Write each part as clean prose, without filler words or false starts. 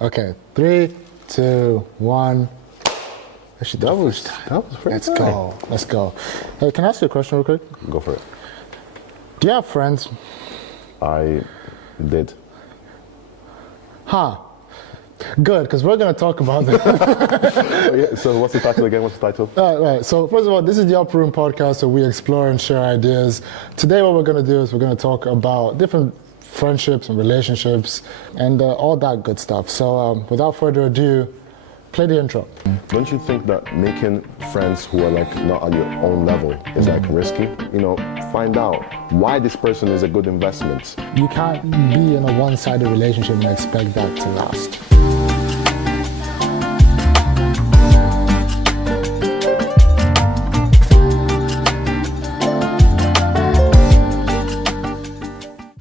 Okay, 3, 2, 1. Actually, That was pretty Let's tight. go. Let's go. Hey, can I ask you a question real quick? Go for it. Do you have friends? I did. Huh. Good, because we're going to talk about this. Oh, yeah. So what's the title again? What's the title? Right. So first of all, this is the Upper Room podcast, so we explore and share ideas. Today, what we're going to do is we're going to talk about different friendships and relationships and all that good stuff. So without further ado, play the intro. Don't you think that making friends who are like not on your own level is like risky? You know, find out why this person is a good investment. You can't be in a one-sided relationship and expect that to last.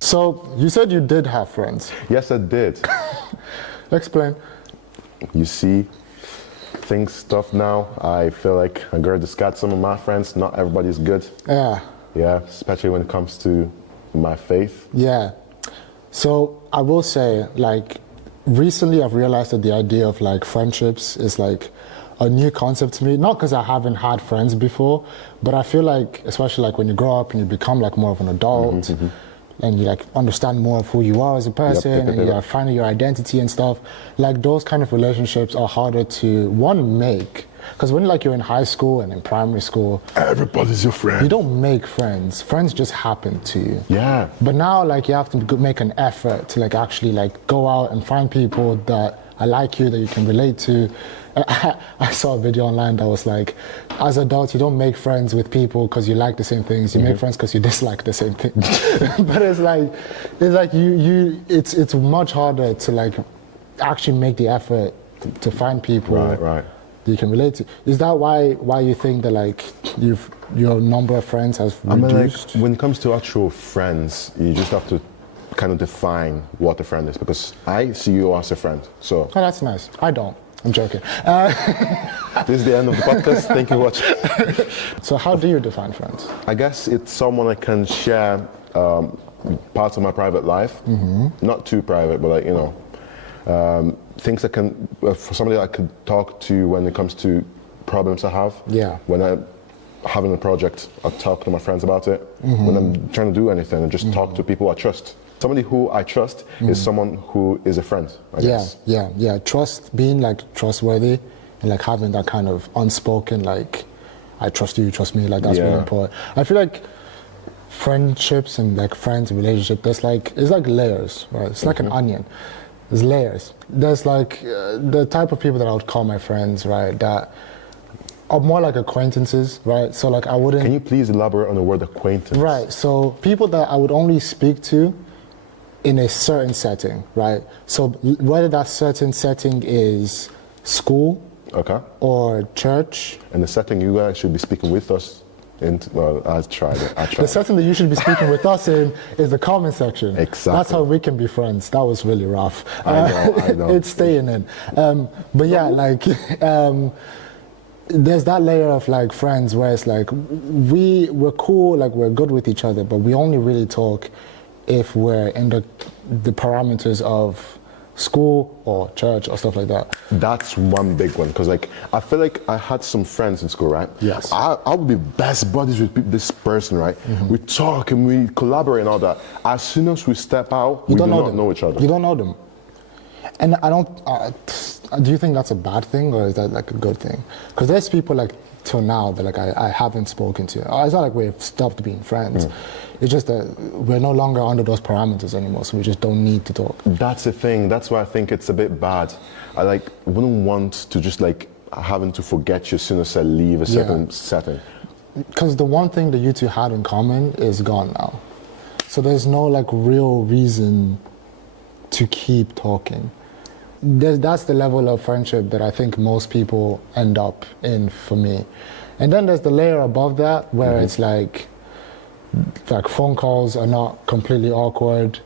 So, you said you did have friends. Yes, I did. Explain. You see, things tough now. I feel like I gotta discard some of my friends. Not everybody's good. Yeah. Yeah, especially when it comes to my faith. Yeah. So, I will say, like, recently I've realized that the idea of, like, friendships is, like, a new concept to me. Not because I haven't had friends before, but I feel like, especially, like, when you grow up and you become, like, more of an adult, and you like understand more of who you are as a person, and you're finding your identity and stuff. Like those kind of relationships are harder to make, because when like you're in high school and in primary school, Everybody's your friend. you don't make friends. Friends just happen to you. Yeah. But now like you have to make an effort to like actually like go out and find people that are like you, that you can relate to. I saw a video online that was like, as adults, you don't make friends with people because you like the same things. You make friends because you dislike the same things. But it's like it's much harder to like actually make the effort to find people Right. that you can relate to. Is that why you think that like your number of friends has I mean, reduced? like, when it comes to actual friends, you just have to kind of define what a friend is, because I see you as a friend. So Oh, that's nice. I don't. I'm joking. this is the end of the podcast. Thank you for watching. So how do you define friends? I guess it's someone I can share parts of my private life, not too private, but like, you know, things I can, for somebody I could talk to when it comes to problems I have. Yeah. When I'm having a project, I talk to my friends about it. When I'm trying to do anything, I just talk to people I trust. Somebody who I trust is someone who is a friend, I guess. Yeah. Trust, being like trustworthy and like having that kind of unspoken like, I trust you, you trust me, like that's really important. I feel like friendships and like friends and relationship, it's like layers, right? It's like an onion. There's layers. There's like the type of people that I would call my friends, right? That are more like acquaintances, right? So like I wouldn't. Can you please elaborate on the word acquaintance? Right. So people that I would only speak to in a certain setting, right? So whether that certain setting is school Okay. or church. And the setting you guys should be speaking with us in, well, I tried it. The setting that you should be speaking with us in is the comment section. Exactly. That's how we can be friends. That was really rough. I know. It's staying in. But yeah, like, there's that layer of like friends where it's like, we're cool, like we're good with each other, but we only really talk if we're in the parameters of school or church or stuff like that. That's one big one, because like I feel like I had some friends in school, right? Yes. I would be best buddies with this person, right? We talk and we collaborate and all that. As soon as we step out, we do not know each other. You don't know them. And I don't, do you think that's a bad thing or is that like a good thing? Because there's people like till now that like I haven't spoken to. It's not like we've stopped being friends. It's just that we're no longer under those parameters anymore, so we just don't need to talk. That's the thing. That's why I think it's a bit bad. I like wouldn't want to just like having to forget you as soon as I leave a certain setting. Because the one thing that you two had in common is gone now. So there's no like real reason to keep talking. That's the level of friendship that I think most people end up in for me. And then there's the layer above that where it's like phone calls are not completely awkward.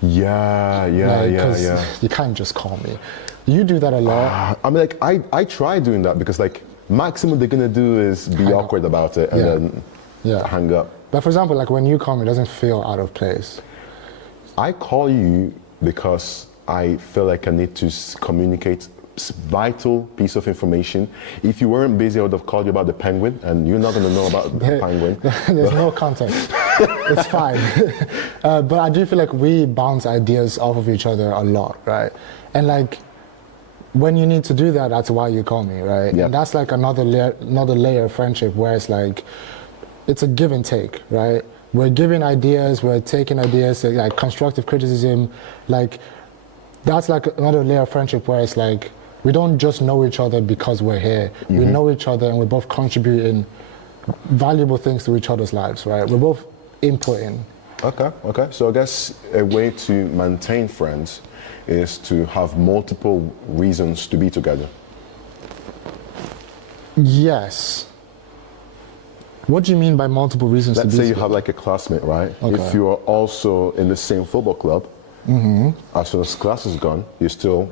Yeah. You can't just call me. You do that a lot. I mean, like I try doing that, because like maximum they're gonna do is be awkward about it and then hang up. But for example, like when you call me, it doesn't feel out of place. I call you because I feel like I need to communicate vital piece of information. If you weren't busy, I would have called you about the penguin, and you're not going to know about the penguin. There's no context. It's fine. But I do feel like we bounce ideas off of each other a lot, right? And like, when you need to do that, that's why you call me, right? Yep. And that's like another layer of friendship where it's like, it's a give and take, right? We're giving ideas, we're taking ideas, like constructive criticism, like that's like another layer of friendship where it's like, we don't just know each other because we're here. We know each other and we're both contributing valuable things to each other's lives, right? We're both inputting. Okay. So I guess a way to maintain friends is to have multiple reasons to be together. Yes. What do you mean by multiple reasons Let's to be say you together? have like a classmate, right? Okay. If you are also in the same football club, as soon as class is gone, you're still,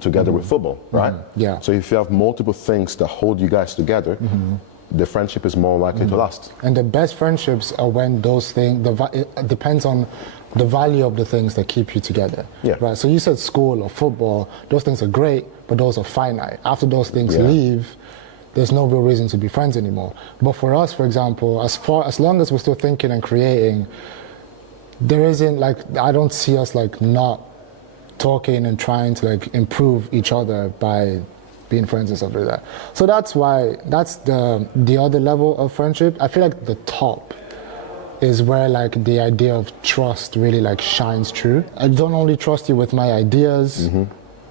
together with football, right? Yeah. So if you have multiple things that hold you guys together, the friendship is more likely to last. And the best friendships are when those things, it depends on the value of the things that keep you together. Yeah. Right. So you said school or football, those things are great, but those are finite. After those things Yeah. leave, there's no real reason to be friends anymore. But for us, for example, as long as we're still thinking and creating, there isn't like, I don't see us like not talking and trying to like improve each other by being friends and stuff like that. So that's why, that's the other level of friendship. I feel like the top is where like the idea of trust really like shines through. I don't only trust you with my ideas,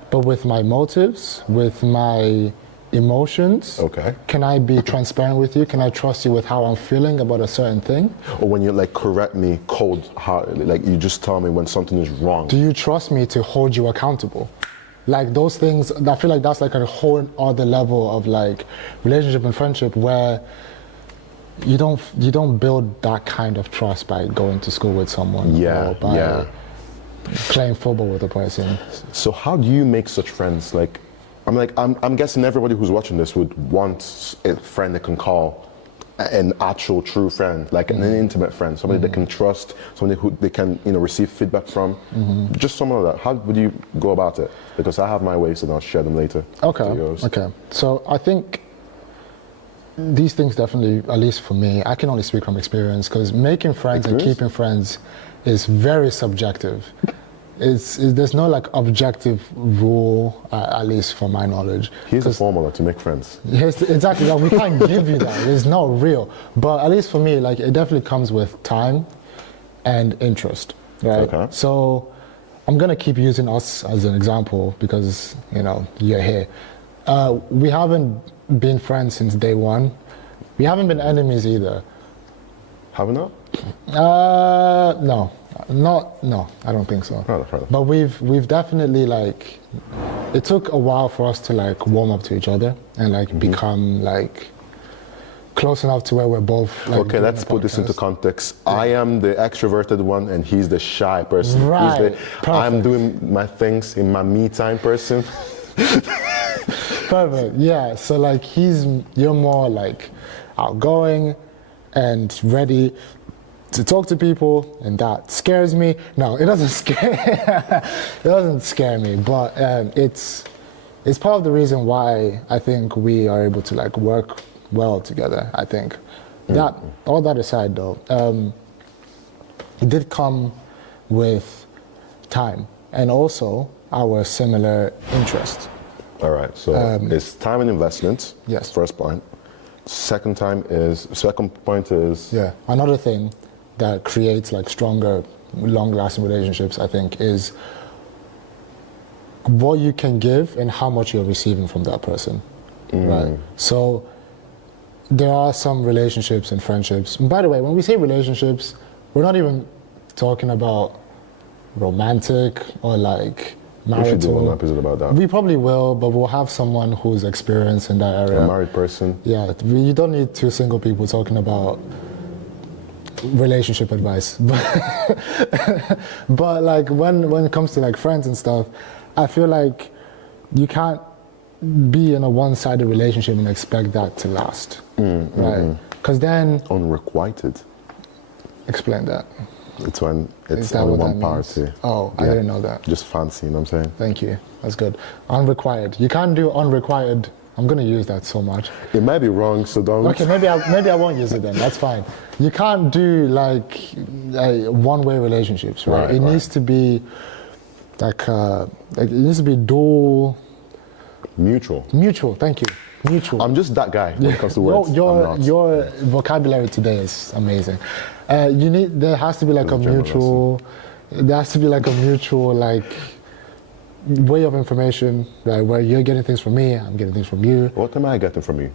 but with my motives, with my emotions. Okay. Can I be transparent with you? Can I trust you with how I'm feeling about a certain thing? Or when you like correct me cold-heartedly, like you just tell me when something is wrong. Do you trust me to hold you accountable? Like those things, I feel like that's like a whole other level of like relationship and friendship where you don't build that kind of trust by going to school with someone or by playing football with a person. So how do you make such friends? Like, I'm guessing everybody who's watching this would want a friend they can call an actual true friend, like an intimate friend, somebody they can trust, somebody who they can receive feedback from, just someone like that. How would you go about it? Because I have my ways and I'll share them later. Okay. So I think these things definitely, at least for me, I can only speak from experience because making friends and keeping friends is very subjective. There's no like objective rule, at least from my knowledge. Here's a formula to make friends. Exactly, like, we can't give you that. It's not real. But at least for me, like it definitely comes with time and interest, right? Okay. So I'm gonna keep using us as an example because you're here. We haven't been friends since day one. We haven't been enemies either. Have we not? No. No, I don't think so. Rather. But we've definitely like, it took a while for us to like warm up to each other and like become like close enough to where we're both like. Okay, let's put this into context. I am the extroverted one and he's the shy person. Right. I'm doing my things in my me time person. Perfect. Yeah. So like you're more like outgoing and ready to talk to people, and that scares me. No, it doesn't scare me, but it's part of the reason why I think we are able to like work well together. I think that all that aside though, it did come with time and also our similar interests. All right, so it's time and investment. Yes. First point. Second point is Another thing that creates like stronger, long-lasting relationships, I think, is what you can give and how much you're receiving from that person, right? So there are some relationships and friendships. And by the way, when we say relationships, we're not even talking about romantic or like marital. We should do one episode about that. We probably will, but we'll have someone who's experienced in that area. A married person. Yeah, you don't need two single people talking about relationship advice. But like when it comes to like friends and stuff, I feel like you can't be in a one-sided relationship and expect that to last, right? Because then Unrequited. explain that. It's when Is it's that only what one that means? party. Oh, I Yeah. didn't know that. Just fancy, you know what I'm saying? Thank you. That's good. Unrequired. You can't do unrequired. I'm going to use that so much. It might be wrong, so don't. Okay, maybe I won't use it then. That's fine. You can't do like one-way relationships, right? Right, It right. needs to be like it needs to be dual, Mutual. mutual. Thank you. Mutual. I'm just that guy when it comes to words. I'm not. Your vocabulary today is amazing. There has to be like a It's a German mutual. There has to be like a mutual like way of information, right? Where you're getting things from me, I'm getting things from you. What am I getting from you?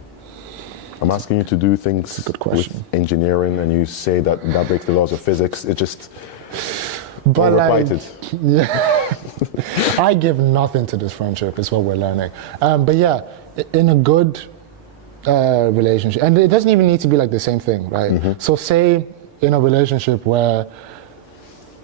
I'm asking you to do things Good question. with engineering, and you say that breaks the laws of physics. It just But like, overbited. I give nothing to this friendship. Is what we're learning. But yeah, in a good relationship, and it doesn't even need to be like the same thing, right? Mm-hmm. So say in a relationship where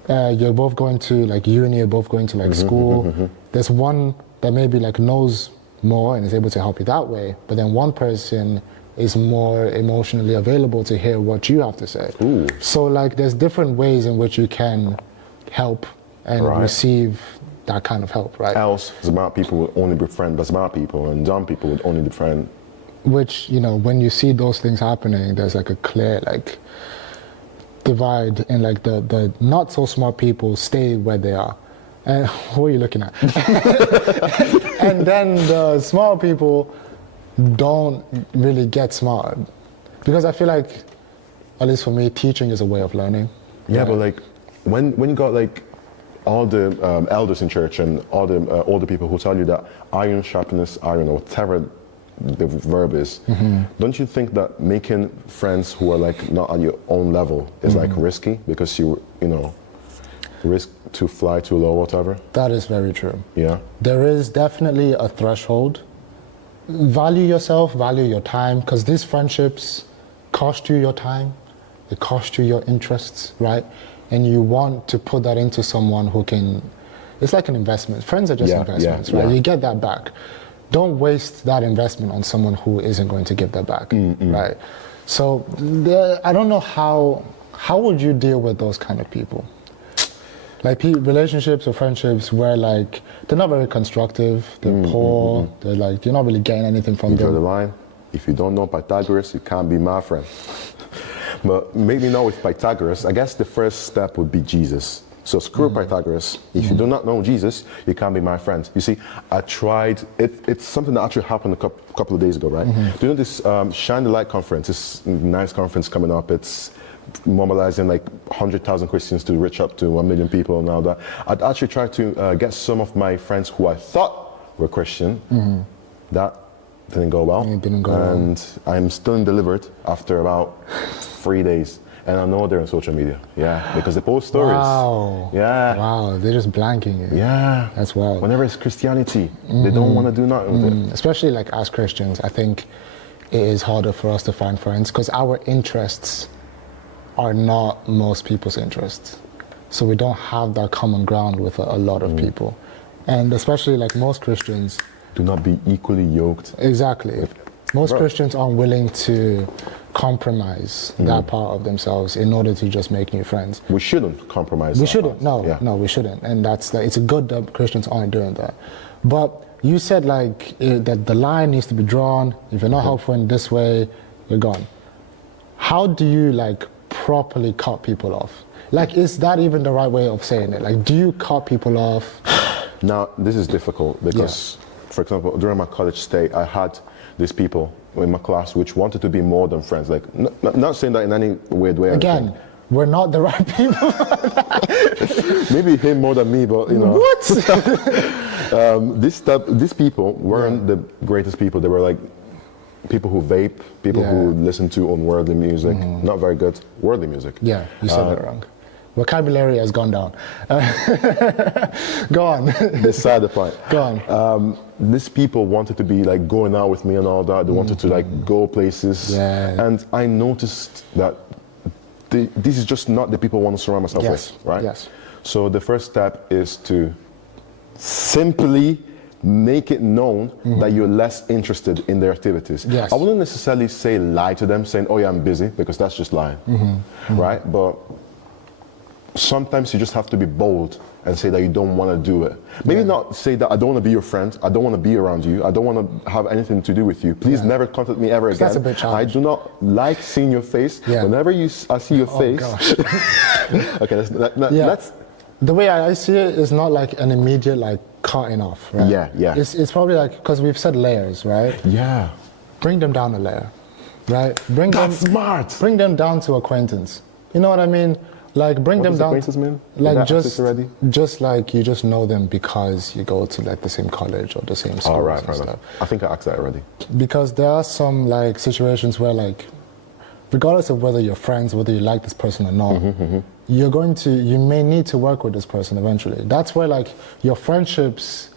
you're both going to like uni, you're both going to like school. There's one that maybe like knows more and is able to help you that way, but then one person is more emotionally available to hear what you have to say. Ooh. So like there's different ways in which you can help and Right. receive that kind of help, right? Else, smart people would only befriend the smart people, and dumb people would only befriend. Which, you know, when you see those things happening, there's like a clear like divide, and like the not so smart people stay where they are. And what are you looking at? And then the smart people don't really get smart, because I feel like, at least for me, teaching is a way of learning. Yeah, but like when you got like all the elders in church and all the older people who tell you that iron sharpens iron, or whatever the verb is, don't you think that making friends who are like not on your own level is like risky, because you know risk to fly too low, whatever? That is very true. Yeah. There is definitely a threshold. Value yourself, value your time, because these friendships cost you your time, they cost you your interests, right? And you want to put that into someone who can, it's like an investment. Friends are just Yeah, investments, yeah, right? yeah. You get that back. Don't waste that investment on someone who isn't going to give that back, right? So I don't know how would you deal with those kind of people? Like relationships or friendships where like they're not very constructive, they're poor, they're like you're not really getting anything from You draw the them. line. If you don't know Pythagoras, you can't be my friend. But maybe not with Pythagoras. I guess the first step would be Jesus. So screw Pythagoras. If you do not know Jesus, you can't be my friend. You see, I tried. It's something that actually happened a couple of days ago, right? Do you know this Shine the Light conference? This nice conference coming up. It's mobilizing like 100,000 Christians to reach up to 1 million people and all that. I'd actually tried to get some of my friends who I thought were Christian. That didn't go well. It didn't go well. And I'm still delivered after about 3 days. And I know they're on social media. Yeah, because they post stories. Wow. Yeah. Wow, they're just blanking it. Yeah. That's wild. Whenever it's Christianity, they don't want to do nothing with it. Especially like as Christians, I think it is harder for us to find friends because our interests are not most people's interests. So we don't have that common ground with a lot of people. And especially like most Christians, Do not be equally yoked. exactly. Most Bro. Christians aren't willing to compromise that part of themselves in order to just make new friends. We shouldn't compromise. We that shouldn't. part. No, Yeah. no, we shouldn't. And that's like, it's good that Christians aren't doing that. But you said like that the line needs to be drawn. If you're not helpful in this way, you're gone. How do you like properly cut people off? Like, is that even the right way of saying it? Like, do you cut people off? Now, this is difficult because, for example, during my college stay, I had these people in my class which wanted to be more than friends. Like, not saying that in any weird way. or Again, anything. we're not the right people. Maybe him more than me, but you know. What? These people weren't the greatest people. They were like people who vape, people who listen to unworldly music, not very good worldly music. Yeah, you said that wrong. Vocabulary has gone down. Go on. Beside the point. Go on. These people wanted to be like going out with me and all that. They wanted to like go places. Yeah. And I noticed that this is just not the people I want to surround myself Yes, with, right? yes. So the first step is to simply make it known that you're less interested in their activities. Yes. I wouldn't necessarily say lie to them saying, oh yeah, I'm busy, because that's just lying, right? But sometimes you just have to be bold and say that you don't want to do it. Maybe not say that I don't want to be your friend, I don't want to be around you, I don't want to have anything to do with you. Please never contact me ever again. That's a bit childish. I do not like seeing your face. Yeah. Whenever I see your face. Gosh. Okay, let's the way I see it is not like an immediate like cutting off, right? Yeah. It's probably like, because we've said layers, right? Yeah. Bring them down a layer, right? That's smart. Bring them down to acquaintance. You know what I mean? Like bring What them does down. acquaintance mean? Like Is that access already? just like you just know them because you go to like the same college or the same school All right, and fair stuff. enough. I think I asked that already. Because there are some like situations where like, regardless of whether you're friends, whether you like this person or not, you may need to work with this person eventually. That's where like your friendships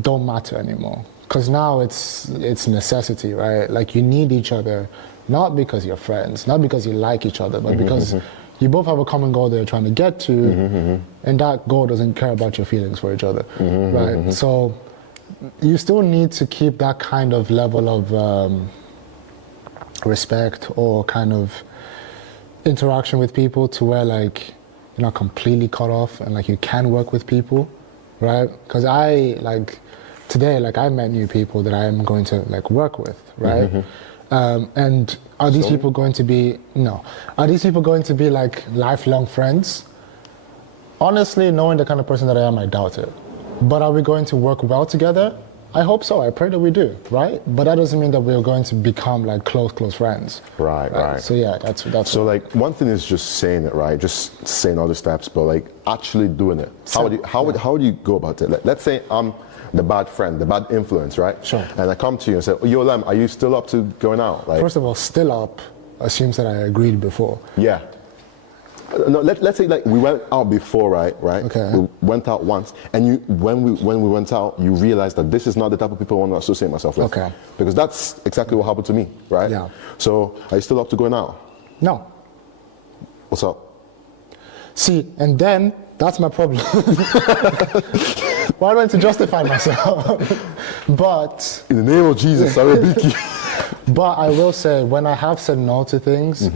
don't matter anymore. Because now it's necessity, right? Like you need each other, not because you're friends, not because you like each other, but because you both have a common goal that you're trying to get to, and that goal doesn't care about your feelings for each other, right? So you still need to keep that kind of level of respect or kind of interaction with people to where like you're not completely cut off and like you can work with people, right? Because today I met new people that I am going to like work with, right? And are these people going to be like lifelong friends? Honestly, knowing the kind of person that I am, I doubt it. But are we going to work well together? I hope so. I pray that we do, right? But that doesn't mean that we're going to become like close friends. Right. So yeah, that's So like one thing is just saying it, right? Just saying all the steps, but like actually doing it. How would you go about it? Like, let's say I'm the bad friend, the bad influence, right? Sure. And I come to you and say, Yo, Lem, are you still up to going out? Like, First of all, still up assumes that I agreed before. yeah. No, let's say like we went out before, right? Okay. We went out once, and when we went out, you realized that this is not the type of people I want to associate myself with. Okay. Because that's exactly what happened to me, right? Yeah. So are you still up to going out? No. What's up? See, and then that's my problem. Well, I went to justify myself. But In the name of Jesus, I rebuke you. But I will say, when I have said no to things,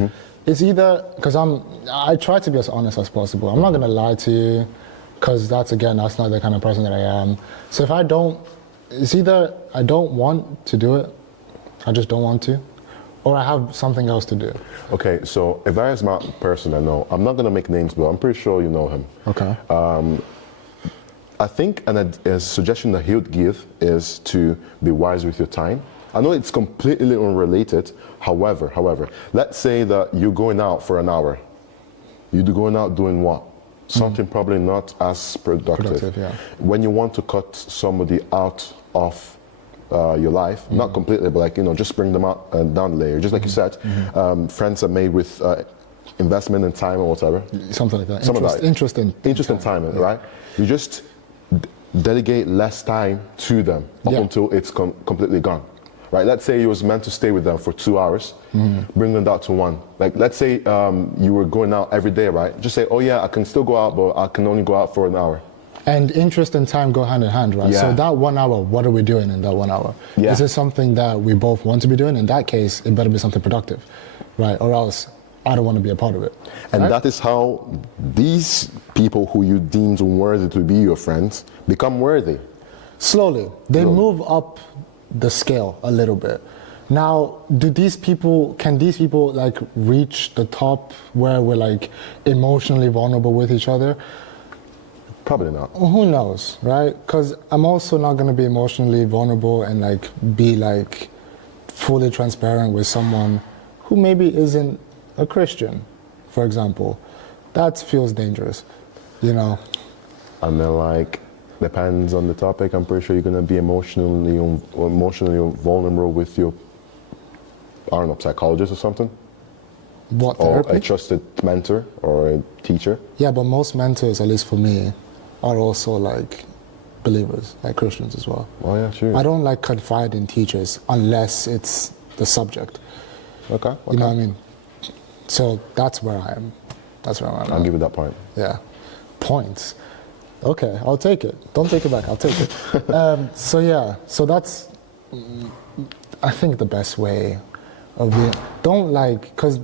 it's either because I try to be as honest as possible. I'm not going to lie to you, because that's not the kind of person that I am. So if I don't, it's either I don't want to do it, I just don't want to, or I have something else to do. Okay, so a very smart person I know, I'm not going to make names, but I'm pretty sure you know him. Okay. I think a suggestion that he would give is to be wise with your time. I know it's completely unrelated. However, let's say that you're going out for an hour. You're going out doing what? Something probably not as productive. Yeah. When you want to cut somebody out of your life, not completely, but like, just bring them out down the layer. Just like you said, friends are made with investment in time or whatever. Something like that. Some of that. Interesting timing, right? You just delegate less time to them up until it's completely gone. Right, let's say you was meant to stay with them for 2 hours, bring them down to 1. Like, let's say you were going out every day, right? Just say, oh yeah, I can still go out, but I can only go out for an hour. And interest and time go hand in hand, right? Yeah. So that 1 hour, what are we doing in that 1 hour? Yeah. Is it something that we both want to be doing? In that case, it better be something productive, right? Or else I don't want to be a part of it. And right? that is how these people who you deemed unworthy to be your friends become worthy. Slowly, they move up the scale a little bit. Now, can these people like reach the top where we're like emotionally vulnerable with each other? Probably not. Who knows, right? Because I'm also not going to be emotionally vulnerable and like be like fully transparent with someone who maybe isn't a Christian, for example. That feels dangerous, And then like, depends on the topic. I'm pretty sure you're gonna be emotionally vulnerable with your, I don't know, psychologist or something, What, or therapy? a trusted mentor or a teacher. Yeah, but most mentors, at least for me, are also like believers, like Christians as well. Oh yeah, sure. I don't like confide in teachers unless it's the subject. Okay. You know what I mean? So that's where I am. That's where I'm I'll at. give you that point. Yeah. Points. Okay, I'll take it. Don't take it back, I'll take it. So that's, I think, the best way of it. Don't like, because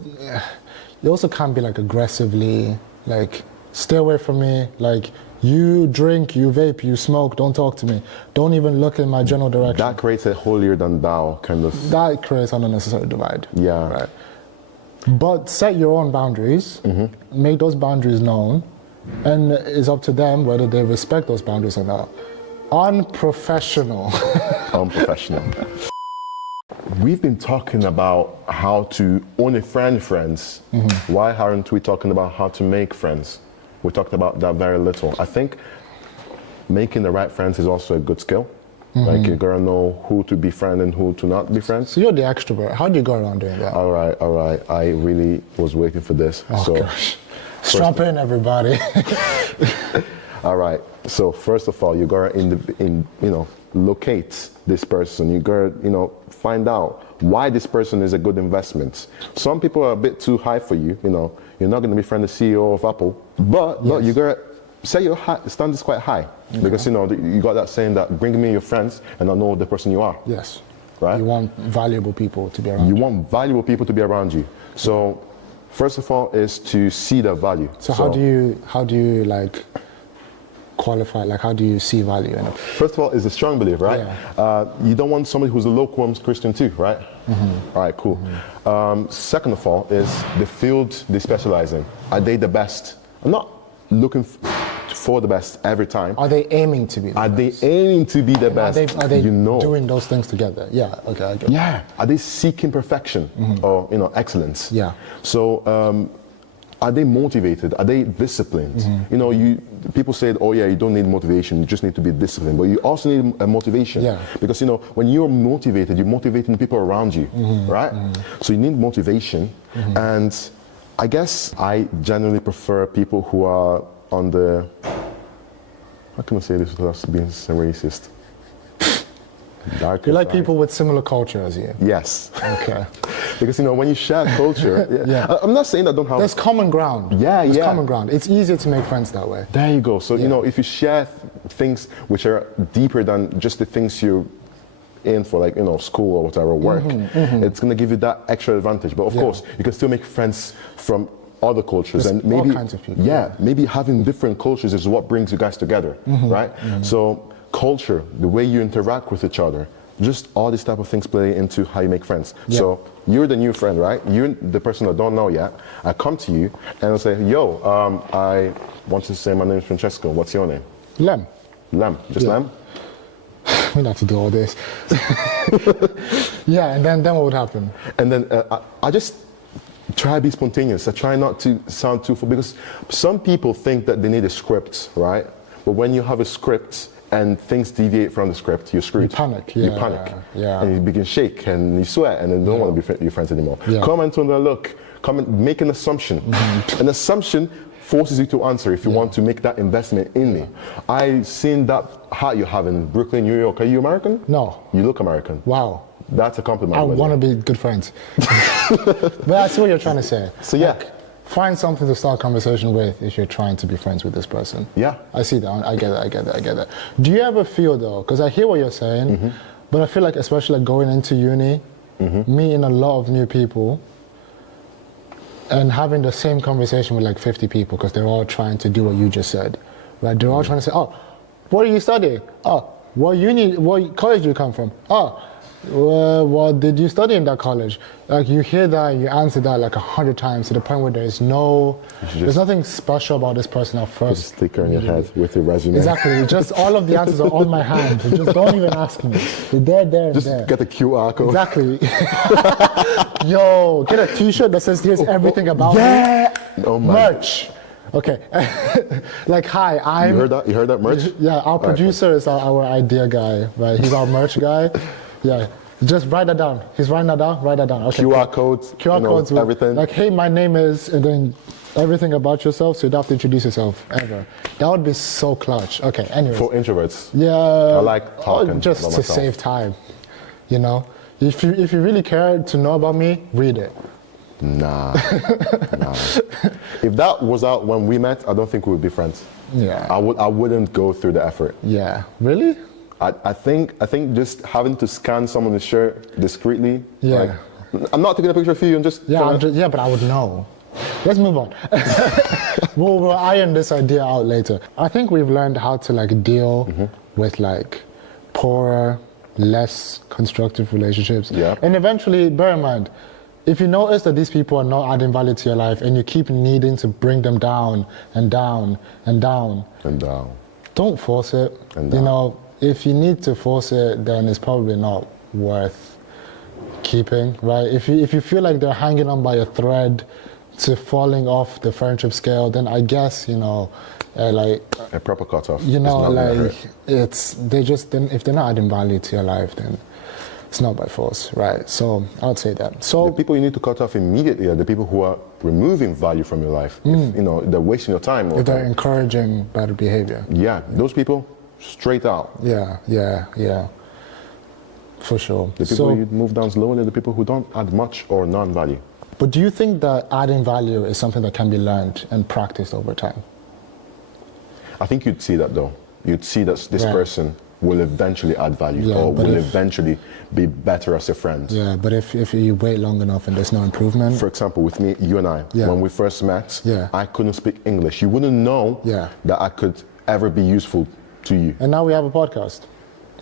you also can't be like aggressively like stay away from me. Like, you drink, you vape, you smoke, don't talk to me. Don't even look in my general direction. That creates a holier than thou kind of. That creates an unnecessary divide. Yeah. Right. But set your own boundaries, make those boundaries known, and it's up to them whether they respect those boundaries or not. Unprofessional. Unprofessional. We've been talking about how to only friends. Why aren't we talking about how to make friends? We talked about that very little. I think making the right friends is also a good skill. Like, you gotta know who to befriend and who to not befriend. So you're the extrovert. How do you go around doing that? All right. I really was waiting for this. Oh, gosh. Strap in, everybody. All right. So first of all, you gotta locate this person. You gotta find out why this person is a good investment. Some people are a bit too high for you. You're not gonna befriend the CEO of Apple, but look, you gotta set your standards quite high, because you got that saying that bring me your friends and I know the person you are. Yes. Right. You want valuable people to be around you. Want valuable people to be around you. So first of all is to see the value. So how do you like qualify, like how do you see value in it? First of all, is a strong belief, right? Yeah. You don't want somebody who's a lukewarm Christian too, right? All right, cool. Second of all is the field they specialize in. Are they the best? I'm not looking for the best every time. Are they aiming to be the best? Are they aiming to be the best? Are they doing those things together? Yeah, okay, I get it. Yeah. Are they seeking perfection or excellence? Yeah. So are they motivated? Are they disciplined? People say, oh yeah, you don't need motivation, you just need to be disciplined. But you also need a motivation. Yeah. Because when you're motivated, you're motivating people around you, right? So you need motivation. And I guess I generally prefer people who are on the, how can I say this without being racist? You like people with similar culture as you? Yes. Okay. Because when you share culture, I'm not saying that don't have. There's common ground. There's common ground. It's easier to make friends that way. There you go. So if you share things which are deeper than just the things you're in for, like school or whatever, work, it's gonna give you that extra advantage. But of course, you can still make friends from other cultures. There's and maybe all kinds of people. Maybe having different cultures is what brings you guys together, right? So culture, the way you interact with each other, just all these type of things play into how you make friends. So you're the new friend, right? You're the person I don't know yet. I come to you and I say, yo, I want to say my name is Francesco. What's your name? Lem. Lem. Just Lem? We don't have to do all this. And then what would happen? And then I just try to be spontaneous. I try not to sound too full, because some people think that they need a script, right? But when you have a script and things deviate from the script, you're screwed. You panic. You panic. And you begin to shake and you sweat and then don't want to be your friends anymore. Comment on the look. Make an assumption. An assumption forces you to answer if you want to make that investment in me. I've seen that hat you have in Brooklyn, New York. Are you American? No. You look American. Wow. That's a compliment. I want to be good friends. But I see what you're trying to say. So find something to start a conversation with if you're trying to be friends with this person. Yeah. I see that. I get that. Do you ever feel though, because I hear what you're saying, but I feel like especially like going into uni, meeting a lot of new people, and having the same conversation with like 50 people, because they're all trying to do what you just said. Right? They're all trying to say, oh, what are you studying? Oh, what college do you come from? Oh, what did you study in that college? Like you hear that, you answer that like 100 times to the point where there's nothing special about this person at first. Put a sticker on your head with your resume. Exactly. Just all of the answers are on my hand. Just don't even ask me. They're there. Just get a QR code. Exactly. Yo, get a T-shirt that says here's everything about me. Oh my. Merch. Okay. Like, hi, I'm. You heard that merch? Yeah, our producer is our idea guy, right? He's our merch guy. Yeah. Just write that down. He's writing that down. Write that down. Okay. QR codes. Codes. Everything. Like, hey, my name is, and then everything about yourself, so you don't have to introduce yourself ever. That would be so clutch. Okay. Anyway. For introverts. Yeah. I like talking. Just about to myself. save time. If you really care to know about me, read it. Nah. If that was out when we met, I don't think we would be friends. Yeah. I wouldn't go through the effort. Yeah. Really? I think just having to scan someone's shirt discreetly. Yeah. Like, I'm not taking a picture of you and just. Yeah, but I would know. let's move on. We'll iron this idea out later. I think we've learned how to like deal with like poorer, less constructive relationships. Yeah. And eventually, bear in mind, if you notice that these people are not adding value to your life and you keep needing to bring them down and down and down, don't force it. And you down. know, if you need to force it, then it's probably not worth keeping, right? If you feel like they're hanging on by a thread to falling off the friendship scale, then I guess, you know, like a proper cutoff. you know, is not gonna like hurt. it's they just then if they're not adding value to your life, then it's not by force, right? So I would say that. The So people you need to cut off immediately are the people who are removing value from your life. If, you know, they're wasting your time. All if the they're time. encouraging bad behavior, Yeah, those people, straight out. yeah, for sure. The people you move down slowly are the people who don't add much or none value. But do you think that adding value is something that can be learned and practiced over time? I think you'd see that though. You'd see that this Right. person will eventually add value Yeah, or but will if- eventually be better as a friend. Yeah, but if you wait long enough and there's no improvement, For example, with me, you and I, Yeah. when we first met, Yeah. I couldn't speak English. You wouldn't know Yeah. that I could ever be useful to you. and now we have a podcast.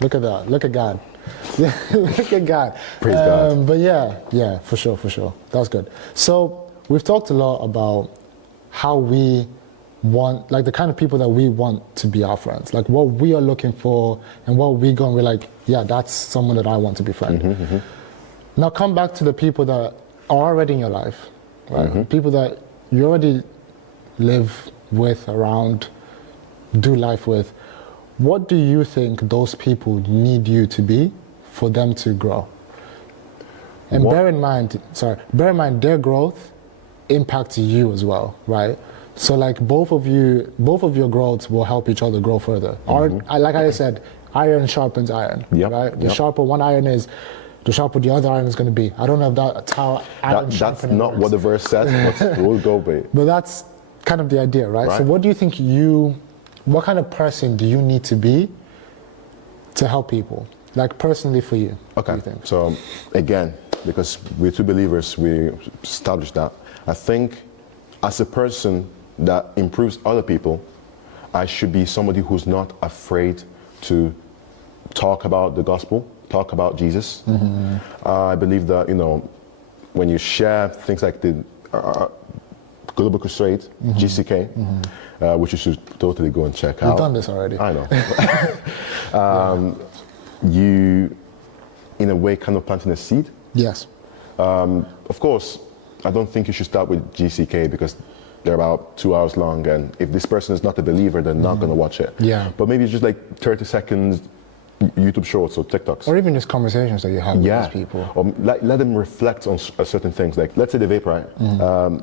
Look at that. Look at God. Look at God. Praise God. But yeah, for sure. That's good. So we've talked a lot about how we want, like the kind of people that we want to be our friends, like what we are looking for and what we go and we're like, yeah, that's someone that I want to be friend. Now come back to the people that are already in your life, right? People that you already live with, around, do life with. What do you think those people need you to be for them to grow? And What- bear in mind their growth impacts you as well, right? So like both of your growths will help each other grow further. Or like I said, iron sharpens iron, Yep, right? The yep. sharper one iron is, the sharper the other iron is going to be. I don't know if that's how iron That's sharpening not works. what the verse says, but we'll go by it. But that's kind of the idea, right? So Right. what do you think what kind of person do you need to be to help people? Like personally for you, what do Okay, you think? so again, because we're two believers, we established that. I think as a person that improves other people, I should be somebody who's not afraid to talk about the gospel, talk about Jesus. I believe that, you know, when you share things like the Global Crusade, GCK, which you should totally go and check out. We've done this already. I know. You, in a way, kind of planting a seed. Yes. Of course, I don't think you should start with GCK because they're about 2 hours long, and if this person is not a believer, they're not going to watch it. Yeah. But maybe it's just like 30 seconds YouTube shorts or TikToks. Or even just conversations that you have with Yeah. these people. Or let them reflect on certain things. Like, let's say they vape, right?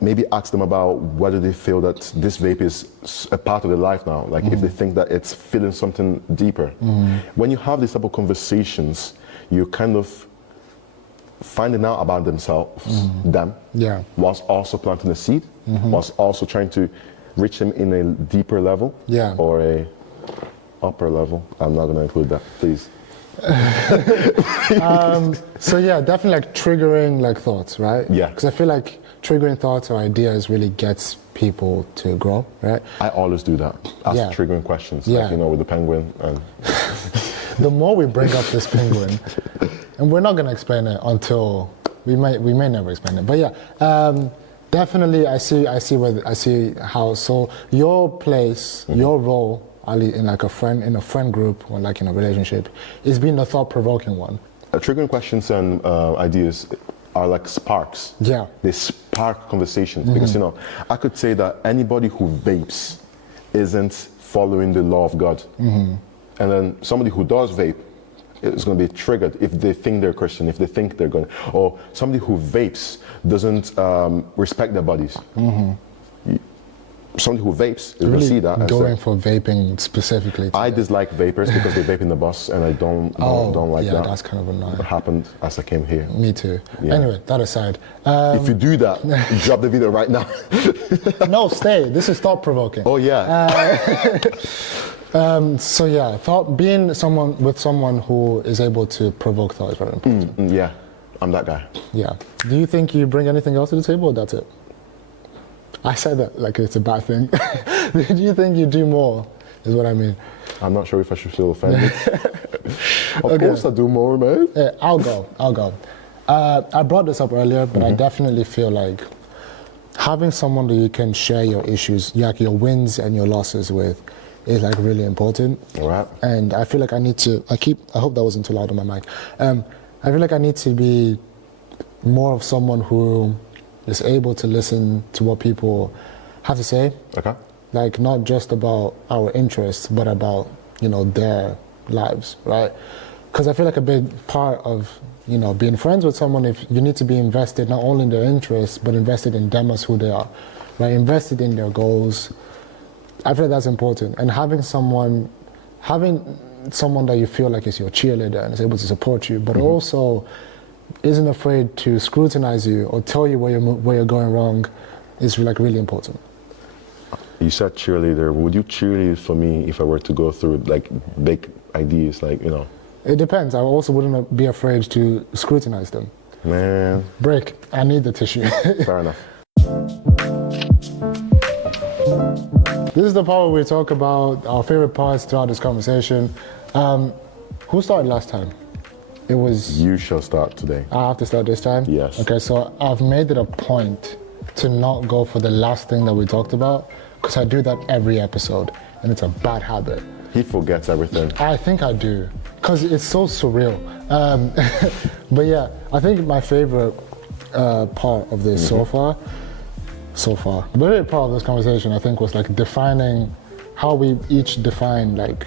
Maybe ask them about whether they feel that this vape is a part of their life now. Like, if they think that it's filling something deeper. When you have these type of conversations, you're kind of finding out about themselves, them, Yeah. whilst also planting a seed, whilst also trying to reach them in a deeper level Yeah. or a upper level. I'm not going to include that, please. So yeah, definitely like triggering like thoughts, right? Yeah. Because I feel like triggering thoughts or ideas really gets people to grow, right? I always do that. Ask Yeah. triggering questions, Yeah. like, you know, with the penguin. And The more we bring up this penguin, and we're not going to explain it until we may never explain it, but yeah, definitely I see how. So your place, your role, Ali, in like a friend group or like in a relationship, is being the thought-provoking one. triggering questions and ideas are like sparks. Yeah. They spark conversations because, you know, I could say that anybody who vapes isn't following the law of God. And then somebody who does vape is going to be triggered if they think they're Christian, if they think they're going, or somebody who vapes doesn't respect their bodies. Somebody who vapes is going to see that. And Going say, for vaping specifically. I dislike vapors because they vape in the bus, and I don't like yeah, that. that's kind of annoying. It happened as I came here. Me too. Yeah. Anyway, that aside. If you do that, drop the video right now. No, stay. This is thought-provoking. Oh yeah. So yeah, being with someone who is able to provoke thought is very important. Yeah, I'm that guy. Yeah. Do you think you bring anything else to the table, or that's it? I said that like it's a bad thing. Do you think you do more? Is what I mean. I'm not sure if I should feel offended. Of course I do more, man. Yeah, I'll go. I brought this up earlier, but I definitely feel like having someone that you can share your issues, like your wins and your losses with, is like really important. All right. And I feel like I need to, I hope that wasn't too loud on my mic. I feel like I need to be more of someone who is able to listen to what people have to say. Okay. Like not just about our interests, but about, their lives, right? Because I feel like a big part of, being friends with someone, if you need to be invested not only in their interests, but invested in them as who they are, right? Invested in their goals. I feel like that's important. And having someone that you feel like is your cheerleader and is able to support you, but also isn't afraid to scrutinize you or tell you where you're going wrong is like really important. You said cheerleader. Would you cheerlead for me if I were to go through like big ideas, like, It depends. I also wouldn't be afraid to scrutinize them. Man. Break. I need the tissue. Fair enough. This is the part where we talk about our favorite parts throughout this conversation. Who started last time? It was... You shall start today. I have to start this time? Yes. Okay, so I've made it a point to not go for the last thing that we talked about, because I do that every episode, and it's a bad habit. He forgets everything. I think I do, because it's so surreal. But yeah, I think my favorite part of this so far, the favorite part of this conversation, I think, was like defining how we each define like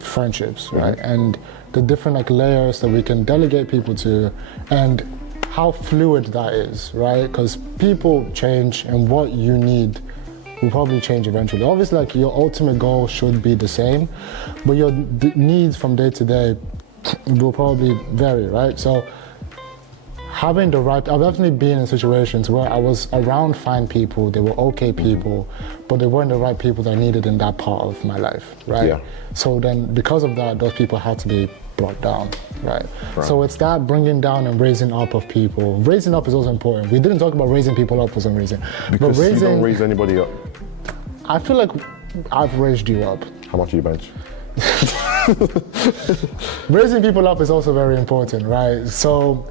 friendships, right? And the different like layers that we can delegate people to, and how fluid that is, right? Because people change, and what you need will probably change eventually. Obviously, like your ultimate goal should be the same, but your needs from day to day will probably vary, right? So having the right, I've definitely been in situations where I was around fine people, they were okay people, but they weren't the right people that I needed in that part of my life, right? Yeah. So then because of that, those people had to be brought down, right? So it's that bringing down and raising up of people. Raising up is also important. We didn't talk about raising people up for some reason. Because but you don't raise anybody up. I feel like I've raised you up. How much do you bench? Raising people up is also very important, right? So,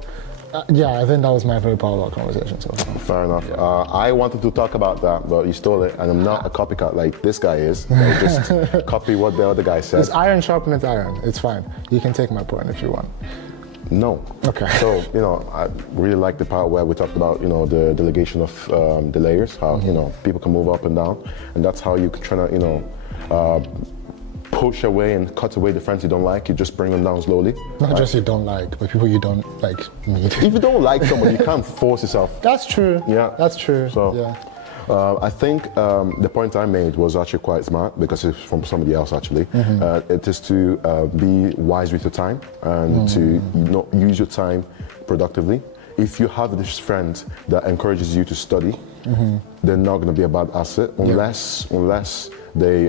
yeah, I think that was my favorite part of our conversation. So Fair enough. I wanted to talk about that, but you stole it, and I'm not a copycat like this guy is. I just copy what the other guy said. it's iron sharpens iron. It's fine. You can take my point if you want. No. Okay. So, I really like the part where we talked about, the delegation of the layers, how, people can move up and down. And that's how you can try to, push away and cut away the friends you don't like. You just bring them down slowly. Not just you don't like, but people you don't like need. If you don't like someone, you can't force yourself. That's true. Yeah. That's true. So, yeah. I think the point I made was actually quite smart, because it's from somebody else actually. It is to be wise with your time and to use your time productively. If you have this friend that encourages you to study, they're not going to be a bad asset unless they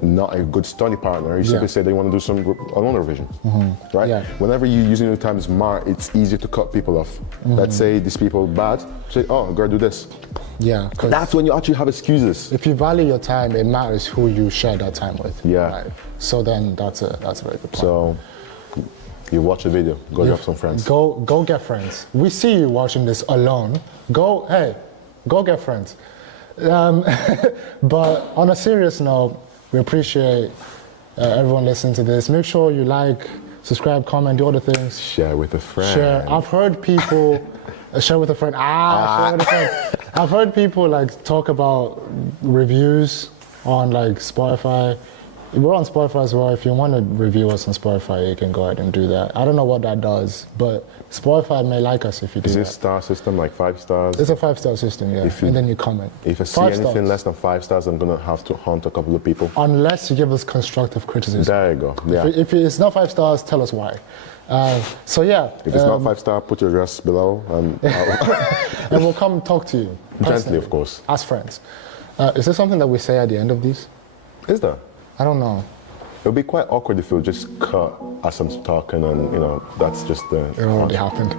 not a good study partner. You simply say they want to do some alone revision, right? Yeah. Whenever you're using your time smart, it's easier to cut people off. Let's say these people bad, say, oh, I'm going to do this. Yeah. That's when you actually have excuses. If you value your time, it matters who you share that time with. Yeah. Right? So then that's a very good point. So you watch a video, go get some friends. Go get friends. We see you watching this alone. Go get friends. But on a serious note, we appreciate everyone listening to this. Make sure you like, subscribe, comment, do all the things. Share with a friend. Share. I've heard people share with a friend. Share with a friend. I've heard people like talk about reviews on like Spotify. We're on Spotify as well. If you want to review us on Spotify, you can go ahead and do that. I don't know what that does, but Spotify may like us if you do that. Is this star system like 5 stars? It's a 5-star system, yeah. And then you comment. If I see anything less than 5 stars, I'm gonna have to hunt a couple of people. Unless you give us constructive criticism. There you go. Yeah. If it's not 5 stars, tell us why. So yeah. If it's not 5 star, put your address below, and and we'll come talk to you. Gently, of course. As friends. Is there something that we say at the end of these? Is there? I don't know. It would be quite awkward if you just cut as I'm talking, and that's just the. It already happened.